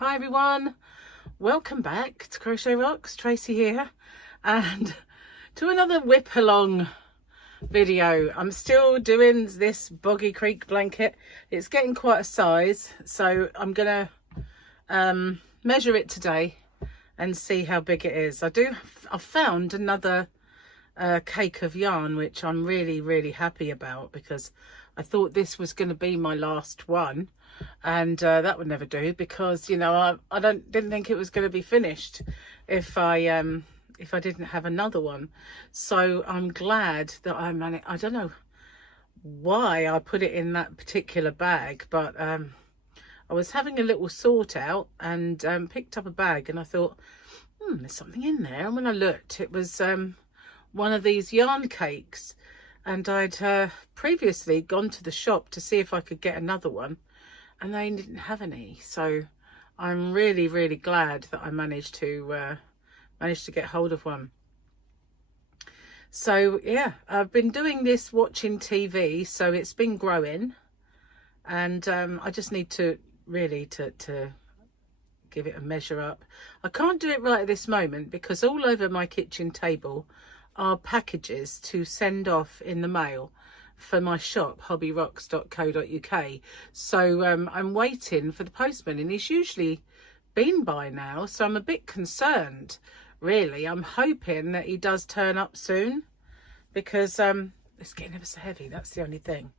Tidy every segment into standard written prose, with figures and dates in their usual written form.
Hi everyone, welcome back to Crochet Rocks. Tracy here, and to another whip along video. I'm still doing this Boggy Creek blanket. It's getting quite a size, so I'm gonna measure it today and see how big it is. I've found another cake of yarn, which I'm really happy about, because I thought this was going to be my last one, and that would never do, because you know I didn't think it was going to be finished if I didn't have another one. So I'm glad that I managed. I don't know why I put it in that particular bag, but I was having a little sort out and picked up a bag, and I thought, there's something in there. And when I looked, it was one of these yarn cakes, and I'd previously gone to the shop to see if I could get another one, and they didn't have any. So I'm really glad that I managed to get hold of one. So yeah, I've been doing this watching TV, so it's been growing, and I just need to really to give it a measure up. I can't do it right at this moment because all over my kitchen table are packages to send off in the mail for my shop, hobbyrocks.co.uk. So I'm waiting for the postman, and he's usually been by now, so I'm a bit concerned, really. I'm hoping that he does turn up soon, because it's getting ever so heavy. That's the only thing.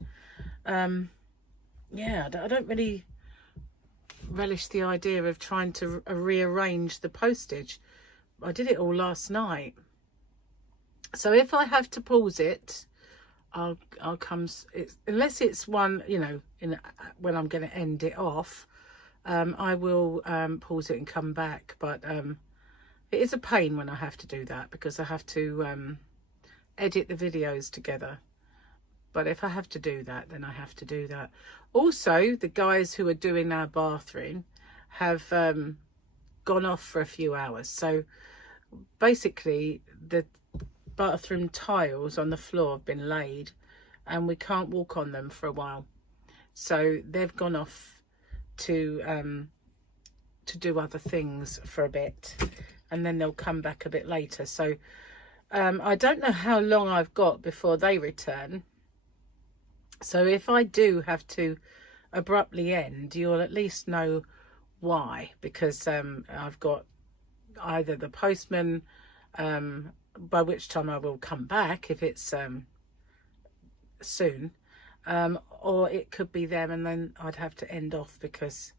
Yeah, I don't really relish the idea of trying to rearrange the postage. I did it all last night. So if I have to pause it, I'll come, unless it's one, you know, when I'm going to end it off, I will pause it and come back. But it is a pain when I have to do that, because I have to edit the videos together. But if I have to do that, then I have to do that. Also, the guys who are doing our bathroom have gone off for a few hours. So basically, the bathroom tiles on the floor have been laid, and we can't walk on them for a while. So they've gone off to do other things for a bit, and then they'll come back a bit later. So I don't know how long I've got before they return. So if I do have to abruptly end, you'll at least know why, because I've got either the postman, by which time I will come back if it's soon, or it could be them, and then I'd have to end off because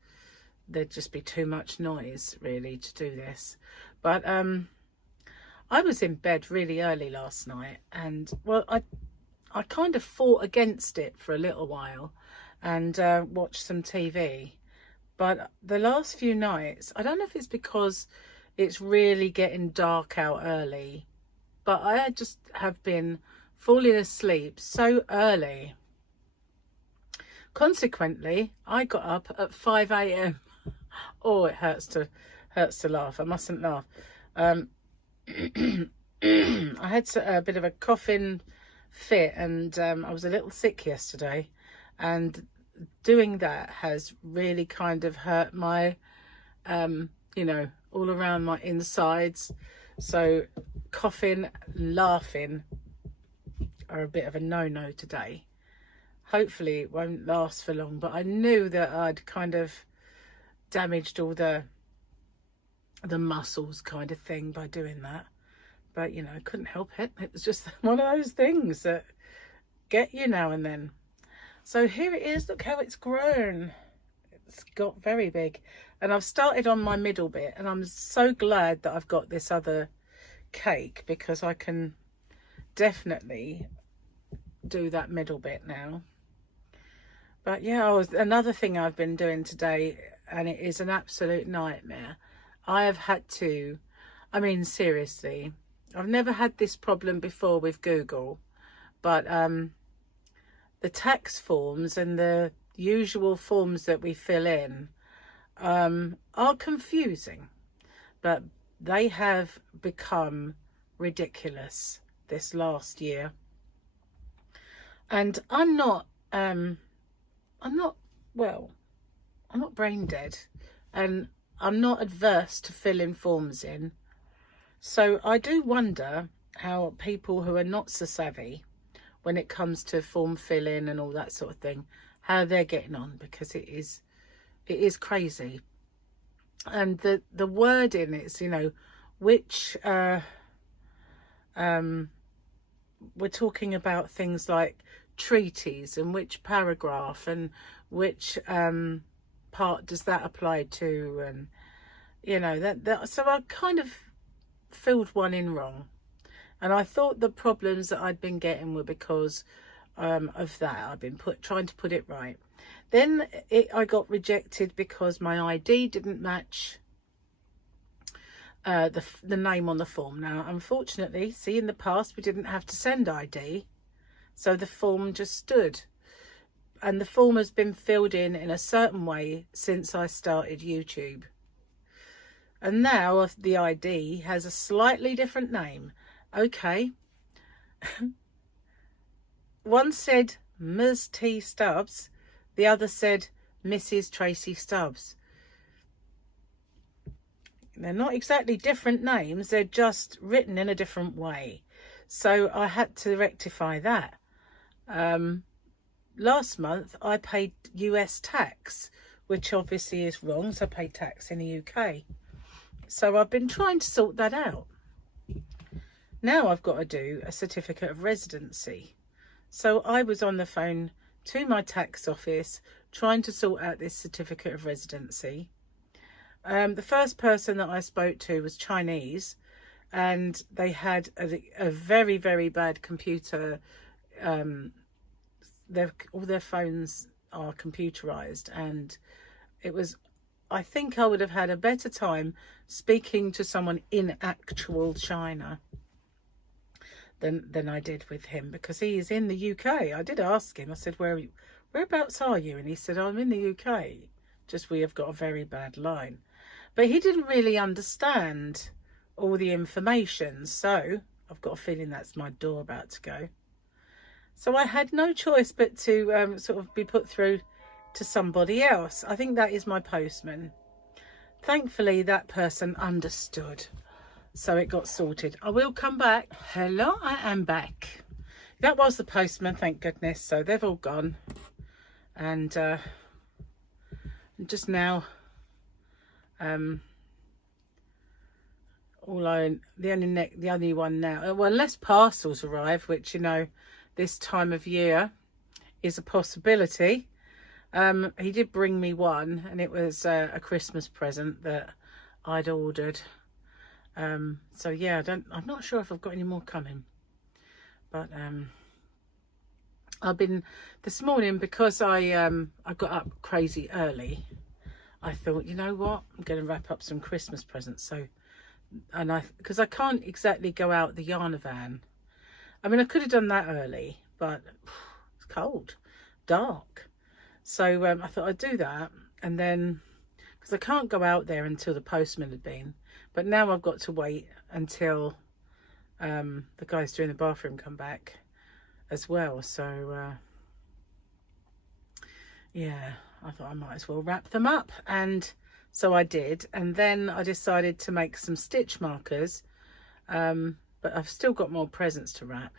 there'd just be too much noise really to do this. But I was in bed really early last night, and well, I kind of fought against it for a little while and watched some TV. But the last few nights, I don't know if it's because it's really getting dark out early, but I just have been falling asleep so early. Consequently, I got up at 5 a.m. Oh, it hurts to laugh. I mustn't laugh. I had a bit of a coughing fit, and I was a little sick yesterday, and doing that has really kind of hurt my you know, all around my insides. So coughing, laughing are a bit of a no-no today. Hopefully it won't last for long, but I knew that I'd kind of damaged all the muscles kind of thing by doing that. But, you know, I couldn't help it. It was just one of those things that get you now and then. So here it is. Look how it's grown. It's got very big. And I've started on my middle bit. And I'm so glad that I've got this other cake, because I can definitely do that middle bit now. But yeah, another thing I've been doing today, and it is an absolute nightmare. I have had to, I mean, seriously, I've never had this problem before with Google, but the tax forms and the usual forms that we fill in are confusing, but they have become ridiculous this last year. And I'm not brain dead, and I'm not adverse to filling forms in. So I do wonder how people who are not so savvy when it comes to form filling and all that sort of thing, how they're getting on, because it is crazy. And the wording is, you know, which we're talking about things like treaties and which paragraph and which part does that apply to, and you know that so I kind of filled one in wrong, and I thought the problems that I'd been getting were because of that. I've been trying to put it right. Then I got rejected because my ID didn't match the name on the form. Now, unfortunately, see, in the past we didn't have to send ID, so the form just stood, and the form has been filled in a certain way since I started YouTube, and now the ID has a slightly different name. Okay. One said Ms. T. Stubbs, the other said Mrs. Tracy Stubbs. They're not exactly different names, they're just written in a different way. So I had to rectify that. Last month I paid US tax, which obviously is wrong, so I paid tax in the UK. So I've been trying to sort that out. Now I've got to do a certificate of residency. So I was on the phone to my tax office trying to sort out this certificate of residency. The first person that I spoke to was Chinese, and they had a very, very bad computer. All their phones are computerized, and it was, I think I would have had a better time speaking to someone in actual China than I did with him, because he is in the UK. I did ask him, I said, whereabouts are you? And he said, I'm in the UK, just we have got a very bad line. But he didn't really understand all the information, so I've got a feeling that's my door about to go. So I had no choice but to sort of be put through to somebody else. I think that is my postman. Thankfully, that person understood, so it got sorted. I will come back. Hello, I am back. That was the postman, thank goodness. So they've all gone, and just now, the only one now. Well, unless parcels arrive, which, you know, this time of year is a possibility. He did bring me one, and it was a Christmas present that I'd ordered. So yeah, I'm not sure if I've got any more coming, but I've been this morning, because I got up crazy early. I thought, you know what, I'm going to wrap up some Christmas presents. So, because I can't exactly go out the yarn van. I mean, I could have done that early, but it's cold, dark. So I thought I'd do that, and then, because I can't go out there until the postman had been, but now I've got to wait until the guys doing the bathroom come back as well. So yeah, I thought I might as well wrap them up, and so I did. And then I decided to make some stitch markers, but I've still got more presents to wrap.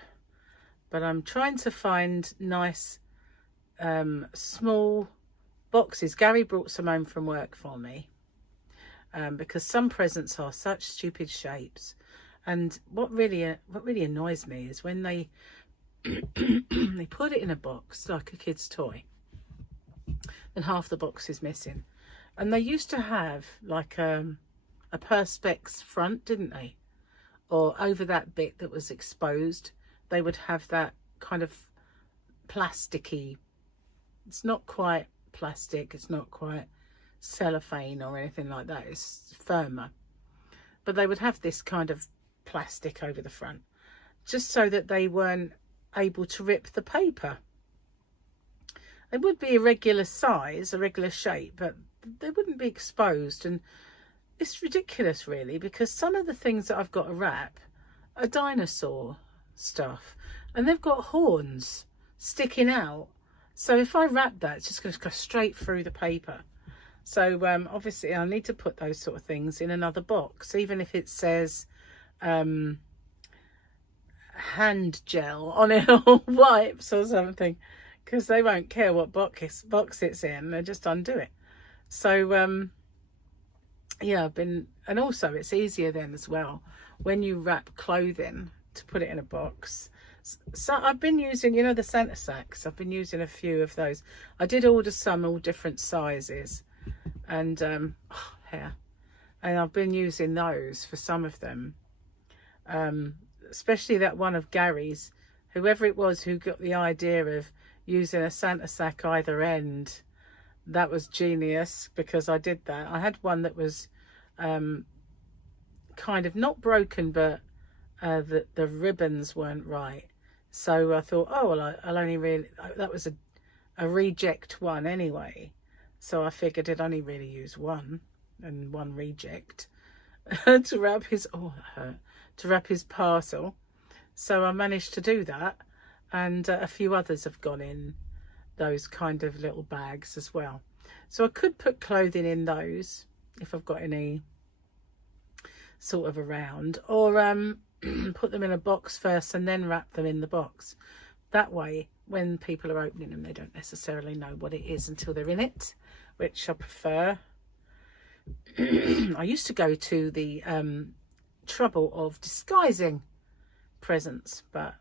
But I'm trying to find nice small boxes. Gary brought some home from work for me, because some presents are such stupid shapes. And what really annoys me is when they they put it in a box like a kid's toy, and half the box is missing. And they used to have like a perspex front, didn't they? Or over that bit that was exposed, they would have that kind of plasticky, it's not quite plastic, it's not quite cellophane or anything like that, it's firmer, but they would have this kind of plastic over the front, just so that they weren't able to rip the paper. It would be a regular size, a regular shape, but they wouldn't be exposed. And it's ridiculous, really, because some of the things that I've got to wrap are dinosaur stuff, and they've got horns sticking out. So if I wrap that, it's just going to go straight through the paper. So obviously I need to put those sort of things in another box, even if it says hand gel on it or wipes or something, because they won't care what box it's in. They just undo it. So yeah, and also it's easier then as well when you wrap clothing to put it in a box. So I've been using, you know, the Santa sacks. I've been using a few of those. I did order some all different sizes, and hair, and I've been using those for some of them, especially that one of Gary's. Whoever it was who got the idea of using a Santa sack either end, that was genius, because I did that. I had one that was kind of not broken, but the ribbons weren't right. So I thought, oh, well, I'll only really, that was a reject one anyway. So I figured I'd only really use one, and one reject to wrap his, oh, that hurt, to wrap his parcel. So I managed to do that, and a few others have gone in those kind of little bags as well. So I could put clothing in those if I've got any sort of around, or put them in a box first and then wrap them in the box. That way, when people are opening them, they don't necessarily know what it is until they're in it, which I prefer. I used to go to the trouble of disguising presents, but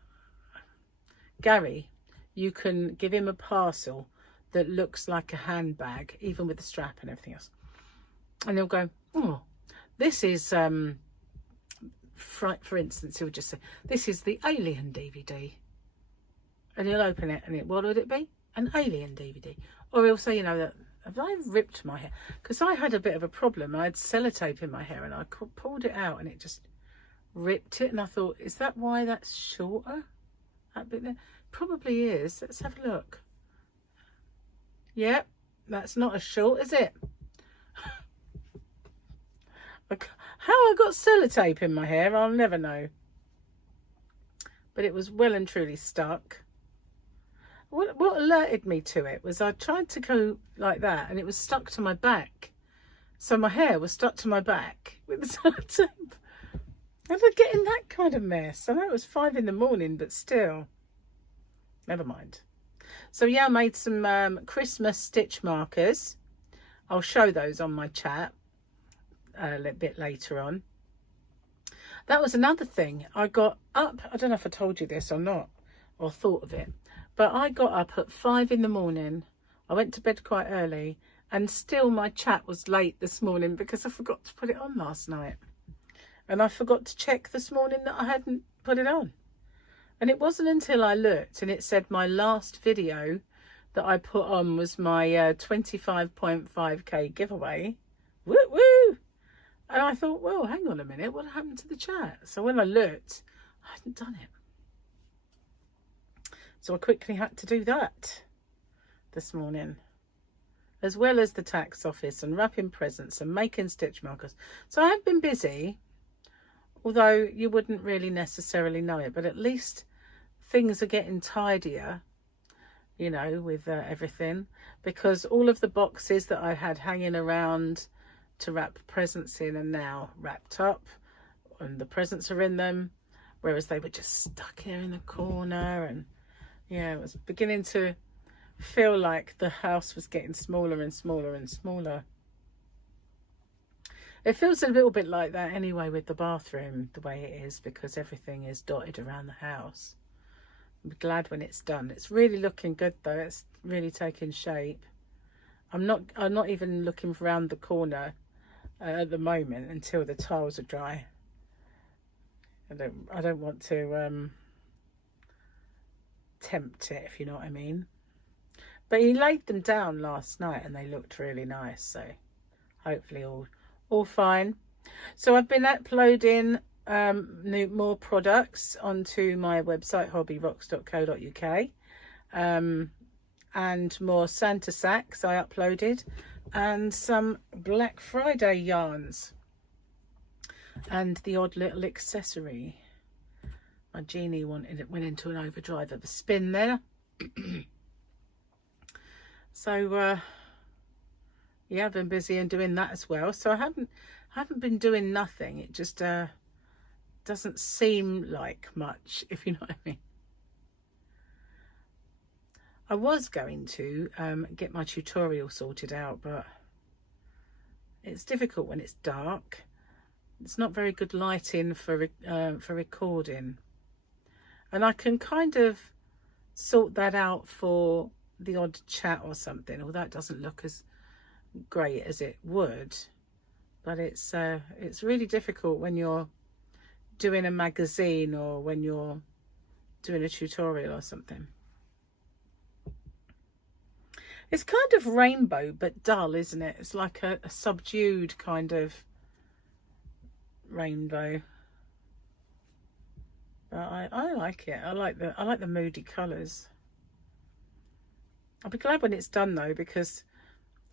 Gary, you can give him a parcel that looks like a handbag, even with the strap and everything else, and he'll go, oh, this is for instance, he'll just say, this is the Alien DVD, and he'll open it, and what would it be? An Alien DVD. Or he'll say, you know, that, have I ripped my hair? Because I had a bit of a problem. I had sellotape in my hair, and I pulled it out, and it just ripped it. And I thought, is that why that's shorter? That bit there? Probably is. Let's have a look. Yep, that's not as short, is it? How I got sellotape in my hair, I'll never know. But it was well and truly stuck. What alerted me to it was I tried to go like that, and it was stuck to my back. So my hair was stuck to my back with the sellotape. How did I get in that kind of mess? I know it was 5 in the morning, but still. Never mind. So yeah, I made some Christmas stitch markers. I'll show those on my chat a little bit later on. That was another thing. I got up, I don't know if I told you this or not, or thought of it, but I got up at 5 in the morning. I went to bed quite early, and still my chat was late this morning because I forgot to put it on last night. And I forgot to check this morning that I hadn't put it on. And it wasn't until I looked and it said my last video that I put on was my 25.5k giveaway. Woo woo! And I thought, well, hang on a minute, what happened to the chat? So when I looked, I hadn't done it. So I quickly had to do that this morning, as well as the tax office and wrapping presents and making stitch markers. So I have been busy, although you wouldn't really necessarily know it, but at least things are getting tidier, you know, with everything, because all of the boxes that I had hanging around to wrap presents in are now wrapped up, and the presents are in them, whereas they were just stuck here in the corner. And yeah, it was beginning to feel like the house was getting smaller and smaller and smaller. It feels a little bit like that anyway with the bathroom, the way it is, because everything is dotted around the house. I'm glad when it's done. It's really looking good though. It's really taking shape. I'm not even looking around the corner at the moment until the tiles are dry. I don't want to tempt it, if you know what I mean. But he laid them down last night and they looked really nice, so hopefully all fine. So I've been uploading more products onto my website, hobbyrocks.co.uk, and more Santa sacks I uploaded, and some Black Friday yarns, and the odd little accessory. My genie went into an overdrive of a spin there. So Yeah, I've been busy and doing that as well. So I haven't been doing nothing. It just doesn't seem like much, if you know what I mean. I was going to get my tutorial sorted out, but it's difficult when it's dark. It's not very good lighting for recording, and I can kind of sort that out for the odd chat or something, although it doesn't look as great as it would. But it's really difficult when you're doing a magazine or when you're doing a tutorial or something. It's kind of rainbow but dull, isn't it? It's like a subdued kind of rainbow. But I like it. I like the moody colours. I'll be glad when it's done though, because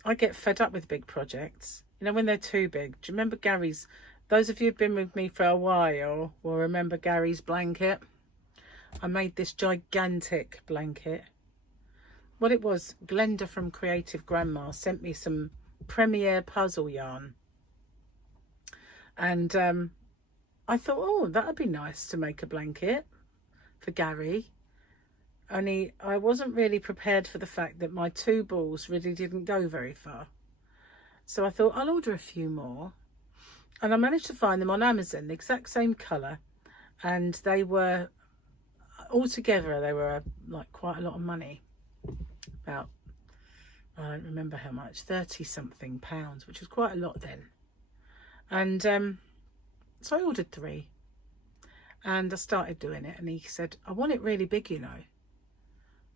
I get fed up with big projects. You know, when they're too big. Do you remember Gary's? Those of you who've been with me for a while will remember Gary's blanket. I made this gigantic blanket. What it was, Glenda from Creative Grandma sent me some Premier puzzle yarn. And I thought, oh, that would be nice to make a blanket for Gary. Only I wasn't really prepared for the fact that my 2 balls really didn't go very far. So I thought I'll order a few more. And I managed to find them on Amazon, the exact same colour. And they were, altogether, they were like quite a lot of money. About, I don't remember how much, 30 something pounds, which was quite a lot then. And so I ordered 3 and I started doing it, and he said, I want it really big, you know.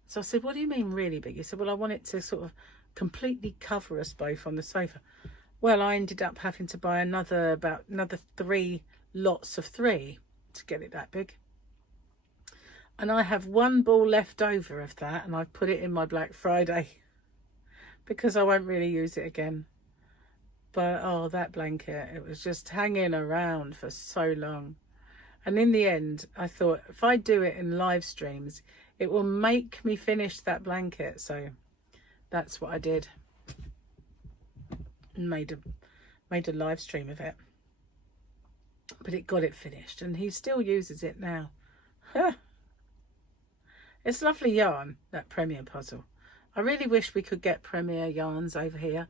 So I said, what do you mean really big? He said, well, I want it to sort of completely cover us both on the sofa. Well, I ended up having to buy another 3 lots of 3 to get it that big. And I have 1 ball left over of that, and I've put it in my Black Friday because I won't really use it again. But oh, that blanket, it was just hanging around for so long. And in the end, I thought if I do it in live streams, it will make me finish that blanket. So that's what I did. And made a live stream of it. But it got it finished, and he still uses it now. It's lovely yarn, that Premier puzzle. I really wish we could get Premier yarns over here.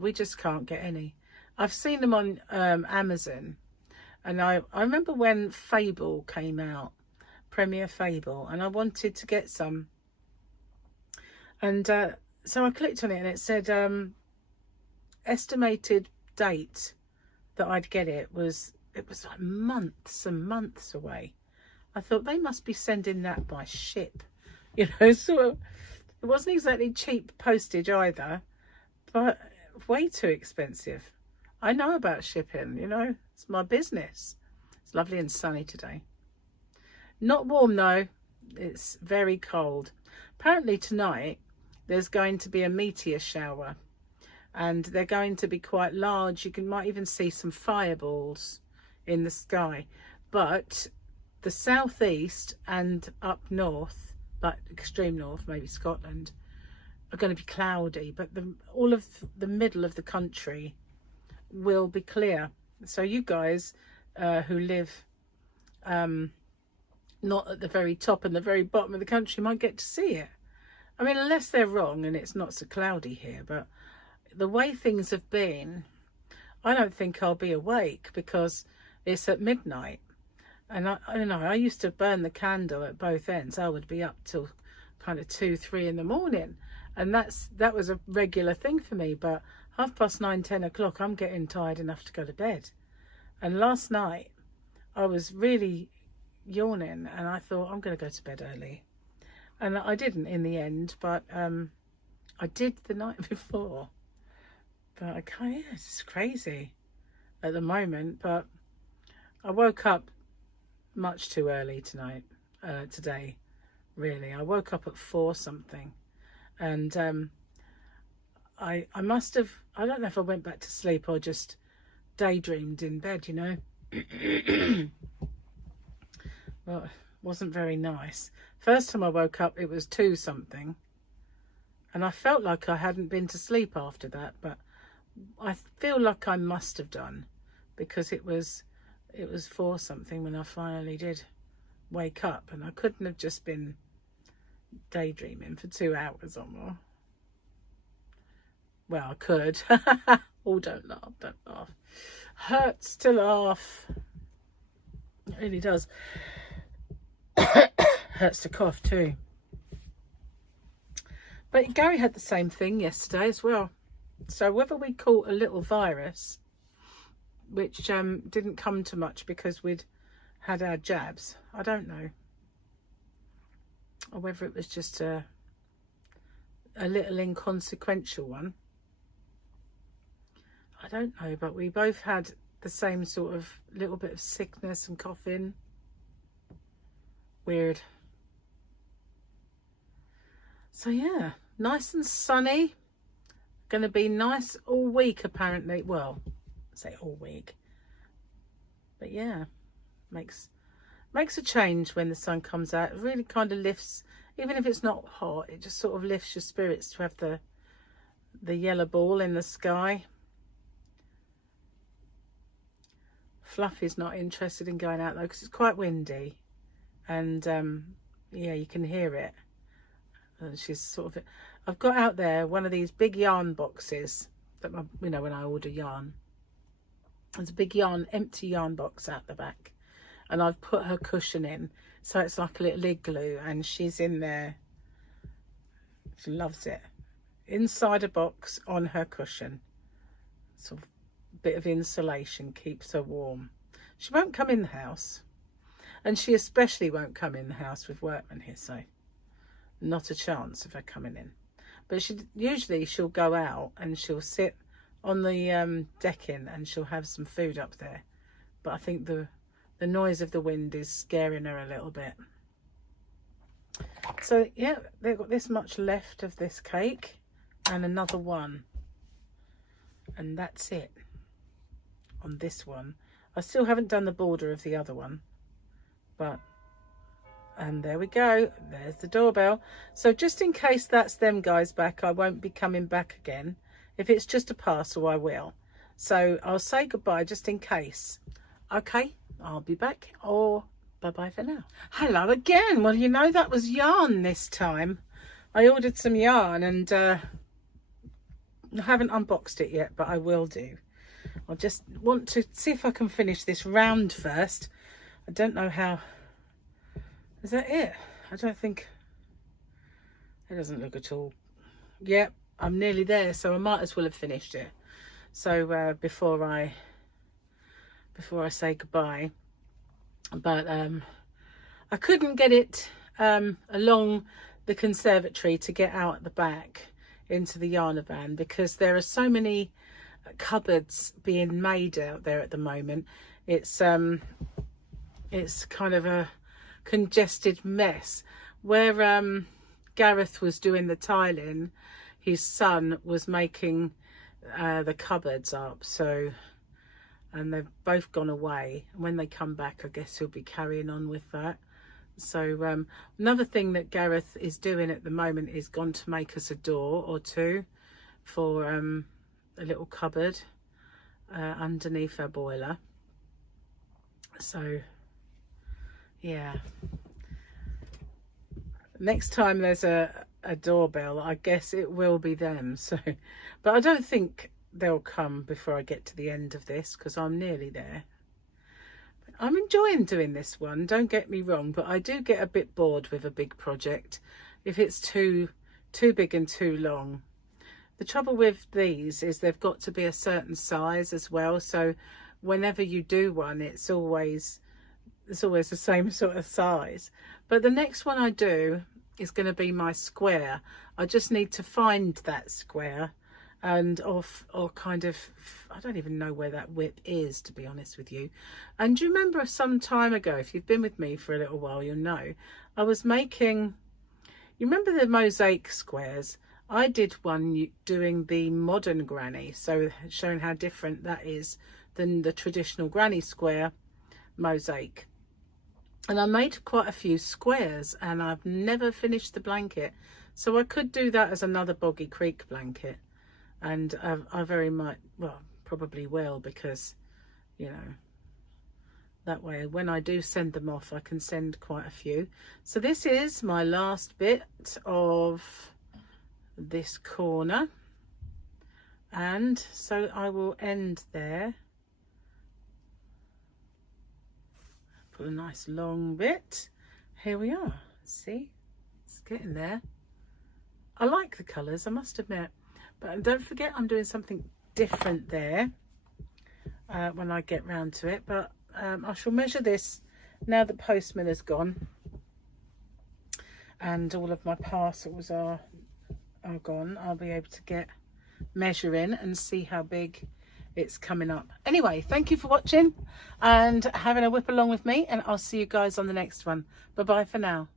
We just can't get any. I've seen them on Amazon, and I remember when Fable came out, Premier Fable, and I wanted to get some. And so I clicked on it, and it said estimated date that I'd get it was like months and months away. I thought they must be sending that by ship, you know. So it wasn't exactly cheap postage either, but way too expensive. I know about shipping, you know, it's my business. It's lovely and sunny today. Not warm though, it's very cold. Apparently tonight there's going to be a meteor shower, and they're going to be quite large. Might even see some fireballs in the sky, but the southeast and up north, like extreme north, maybe Scotland, are going to be cloudy, but all of the middle of the country will be clear. So you guys who live not at the very top and the very bottom of the country might get to see it. I mean, unless they're wrong and it's not so cloudy here, but the way things have been, I don't think I'll be awake because it's at midnight. And I used to burn the candle at both ends. I would be up till kind of 2, 3 in the morning, and that was a regular thing for me. But 9:30, 10 o'clock, I'm getting tired enough to go to bed. And last night I was really yawning, and I thought I'm going to go to bed early, and I didn't in the end, but I did the night before. But I can't. Yeah, it's crazy at the moment. But I woke up much too early today, really. I woke up at 4 something, and I must have, I don't know if I went back to sleep or just daydreamed in bed, you know. Well, it wasn't very nice. First time I woke up, it was 2 something, and I felt like I hadn't been to sleep after that, but I feel like I must have done, because it was 4 something when I finally did wake up, and I couldn't have just been daydreaming for 2 hours or more. Well, I could. Oh, don't laugh, don't laugh. Hurts to laugh. It really does. Hurts to cough too. But Gary had the same thing yesterday as well. So whether we caught a little virus, which didn't come to much because we'd had our jabs, I don't know. Or whether it was just a little inconsequential one. I don't know, but we both had the same sort of little bit of sickness and coughing. Weird. So yeah, nice and sunny. Going to be nice all week apparently. Well, I say all week. But yeah, makes a change when the sun comes out. It really kind of lifts, even if it's not hot, it just sort of lifts your spirits to have the yellow ball in the sky. Fluffy's not interested in going out though because it's quite windy, and yeah, you can hear it. And she's sort of, I've got out there one of these big yarn boxes that you know, when I order yarn, there's a big empty yarn box out the back, and I've put her cushion in, so it's like a little igloo, and she's in there. She loves it. Inside a box on her cushion, sort of bit of insulation, keeps her warm. She won't come in the house, and she especially won't come in the house with workmen here, so not a chance of her coming in. But she'll go out and she'll sit on the decking and she'll have some food up there. But I think the noise of the wind is scaring her a little bit. So yeah, they've got this much left of this cake and another one, and that's it on this one. I still haven't done the border of the other one, but and there we go, there's the doorbell. So just in case that's them guys back, I won't be coming back again. If it's just a parcel, I will. So I'll say goodbye just in case. Okay, I'll be back, or bye-bye for now. Hello again. Well, you know, that was yarn this time. I ordered some yarn, and I haven't unboxed it yet, but I will do. I just want to see if I can finish this round first. I don't know how. Is that it? I don't think. It doesn't look at all. Yep, I'm nearly there, so I might as well have finished it. So before I say goodbye. But I couldn't get it along the conservatory to get out at the back into the yarn van, because there are so many cupboards being made out there at the moment. It's kind of a congested mess. Where Gareth was doing the tiling, his son was making the cupboards up. So, and they've both gone away, and when they come back, I guess he'll be carrying on with that. So another thing that Gareth is doing at the moment is gone to make us a door or two for a little cupboard underneath our boiler. So yeah, next time there's a doorbell, I guess it will be them. So, but I don't think they'll come before I get to the end of this, because I'm nearly there. But I'm enjoying doing this one, don't get me wrong, but I do get a bit bored with a big project if it's too big and too long. The trouble with these is they've got to be a certain size as well, so whenever you do one, it's always the same sort of size. But the next one I do is going to be my square. I just need to find that square, and or kind of, I don't even know where that WIP is, to be honest with you. And do you remember some time ago, if you've been with me for a little while, you'll know I was making, you remember the mosaic squares? I did one doing the modern granny, so showing how different that is than the traditional granny square mosaic. And I made quite a few squares, and I've never finished the blanket, so I could do that as another Boggy Creek blanket. And I very might, well, probably will, because, you know, that way when I do send them off, I can send quite a few. So this is my last bit of this corner, and so I will end there. Put a nice long bit. Here we are. See, it's getting there. I like the colours, I must admit. But don't forget, I'm doing something different there when I get round to it. But I shall measure this now that postman has gone and all of my parcels are gone. I'll be able to get measuring and see how big it's coming up. Anyway, thank you for watching and having a whip along with me, and I'll see you guys on the next one. Bye bye for now.